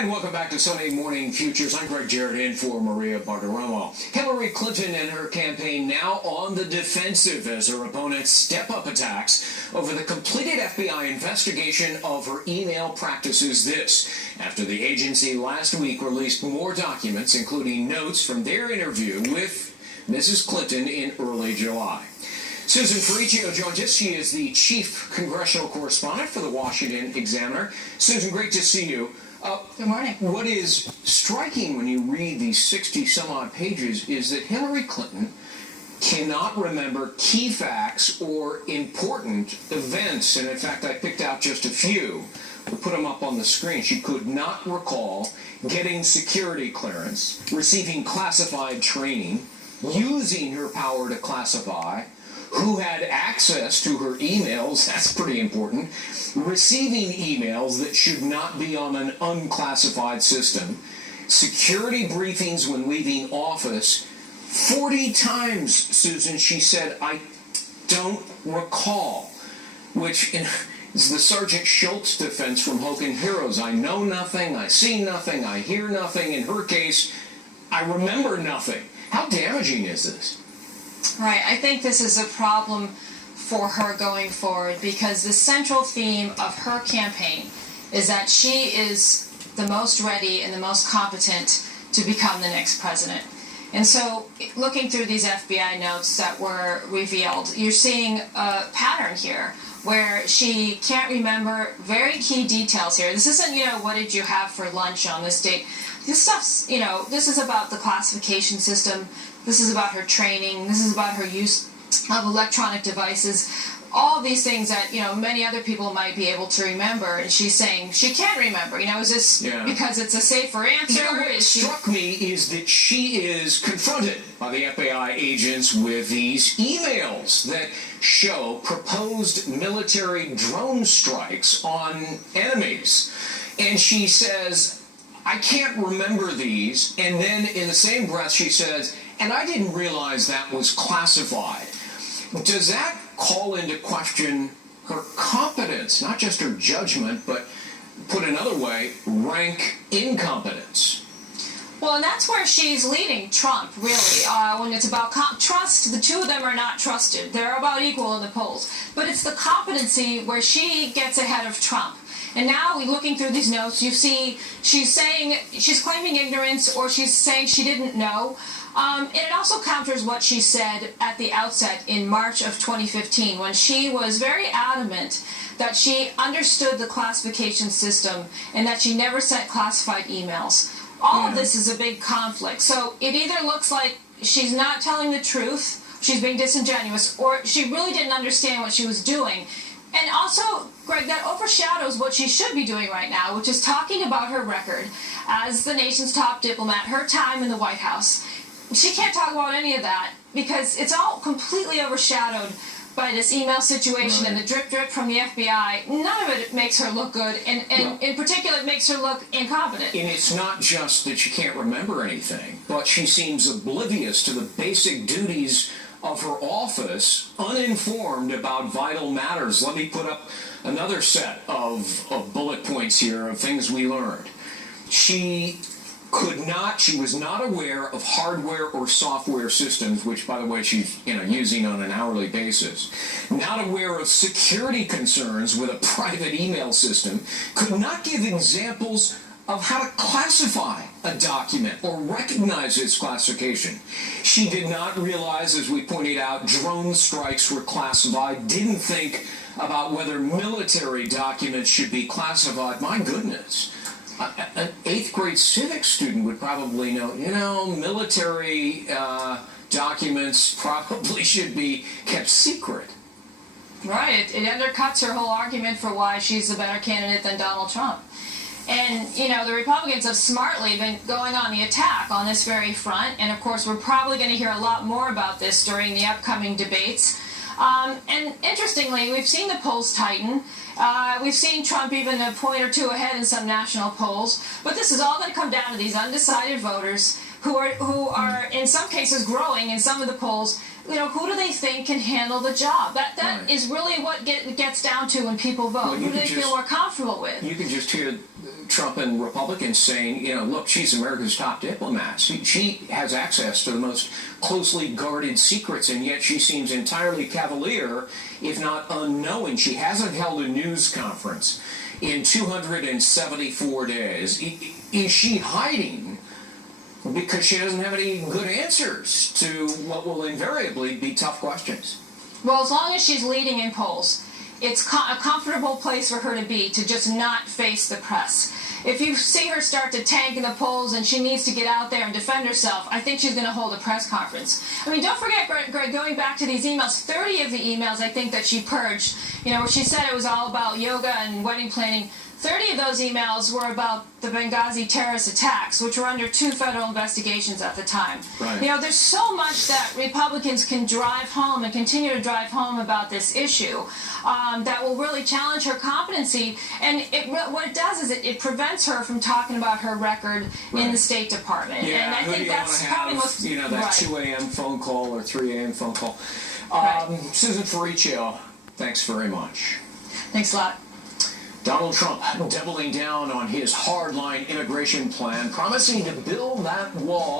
And welcome back to Sunday Morning Futures. I'm Greg Jarrett in for Maria Bartiromo. Hillary Clinton and her campaign now on the defensive as her opponents step up attacks over the completed FBI investigation of her email practices. This after the agency last week released more documents, including notes from their interview with Mrs. Clinton in early July. Susan Ferricchio joins us. She is the chief congressional correspondent for the Washington Examiner. Susan, great to see you. Good morning. What is striking when you read these 60-some-odd pages is that Hillary Clinton cannot remember key facts or important events. And in fact, I picked out just a few. We'll put them up on the screen. She could not recall getting security clearance, receiving classified training, using her power to classify, who had access to her emails, that's pretty important, receiving emails that should not be on an unclassified system, security briefings when leaving office. 40 times, Susan, she said, "I don't recall," which is the Sergeant Schultz defense from Hogan Heroes. I know nothing, I see nothing, I hear nothing. In her case, I remember nothing. How damaging is this? Right. I think this is a problem for her going forward because the central theme of her campaign is that she is the most ready and the most competent to become the next president. And so looking through these FBI notes that were revealed, you're seeing a pattern here where she can't remember very key details here. This isn't, what did you have for lunch on this date? This stuff's, this is about the classification system. This is about her training. This is about her use of electronic devices. All these things that, many other people might be able to remember. And she's saying she can't remember. Is this because it's a safer answer? What struck me is that she is confronted by the FBI agents with these emails that show proposed military drone strikes on enemies. And she says, "I can't remember these." And then in the same breath she says, "And I didn't realize that was classified." Does that call into question her competence, not just her judgment, but put another way, rank incompetence? Well, and that's where she's leading Trump, really. When it's about trust, the two of them are not trusted. They're about equal in the polls. But it's the competency where she gets ahead of Trump. And now, looking through these notes, you see she's claiming ignorance or she's saying she didn't know. And it also counters what she said at the outset in March of 2015 when she was very adamant that she understood the classification system and that she never sent classified emails. All of this is a big conflict. So it either looks like she's not telling the truth, she's being disingenuous, or she really didn't understand what she was doing. And also, Greg, that overshadows what she should be doing right now, which is talking about her record as the nation's top diplomat, her time in the White House. She can't talk about any of that because it's all completely overshadowed by this email situation and the drip from the FBI. None of it makes her look good, and in particular, it makes her look incompetent. And it's not just that she can't remember anything, but she seems oblivious to the basic duties of her office, uninformed about vital matters. Let me put up another set of bullet points here of things we learned. She was not aware of hardware or software systems, which, by the way, she's using on an hourly basis. Not aware of security concerns with a private email system. Could not give examples of how to classify a document or recognize its classification. She did not realize, as we pointed out, drone strikes were classified. Didn't think about whether military documents should be classified. My goodness. An 8th grade civics student would probably know, military documents probably should be kept secret. Right. It undercuts her whole argument for why she's a better candidate than Donald Trump. And, the Republicans have smartly been going on the attack on this very front. And, of course, we're probably going to hear a lot more about this during the upcoming debates. And interestingly, we've seen the polls tighten. We've seen Trump even a point or two ahead in some national polls. But this is all going to come down to these undecided voters who are in some cases growing in some of the polls who do they think can handle the job? That Right. is really what gets down to when people vote. Well, Who do they feel more comfortable with? You can just hear Trump and Republicans saying, look, she's America's top diplomat. She has access to the most closely guarded secrets, and yet she seems entirely cavalier, if not unknowing. She hasn't held a news conference in 274 days. Is she hiding because she doesn't have any good answers to what will invariably be tough questions? Well, as long as she's leading in polls, it's a comfortable place for her to be, to just not face the press. If you see her start to tank in the polls and she needs to get out there and defend herself, I think she's going to hold a press conference. I mean, don't forget, Greg, going back to these emails, 30 of the emails I think that she purged, where she said it was all about yoga and wedding planning, 30 of those emails were about the Benghazi terrorist attacks, which were under 2 federal investigations at the time. Right. There's so much that Republicans can drive home and continue to drive home about this issue that will really challenge her competency. And what it does is it prevents her from talking about her record in the State Department. Yeah, and I think that's probably most that right. 2 a.m. phone call or 3 a.m. phone call. Right. Susan Ferriccio, thanks very much. Thanks a lot. Donald Trump doubling down on his hardline immigration plan, promising to build that wall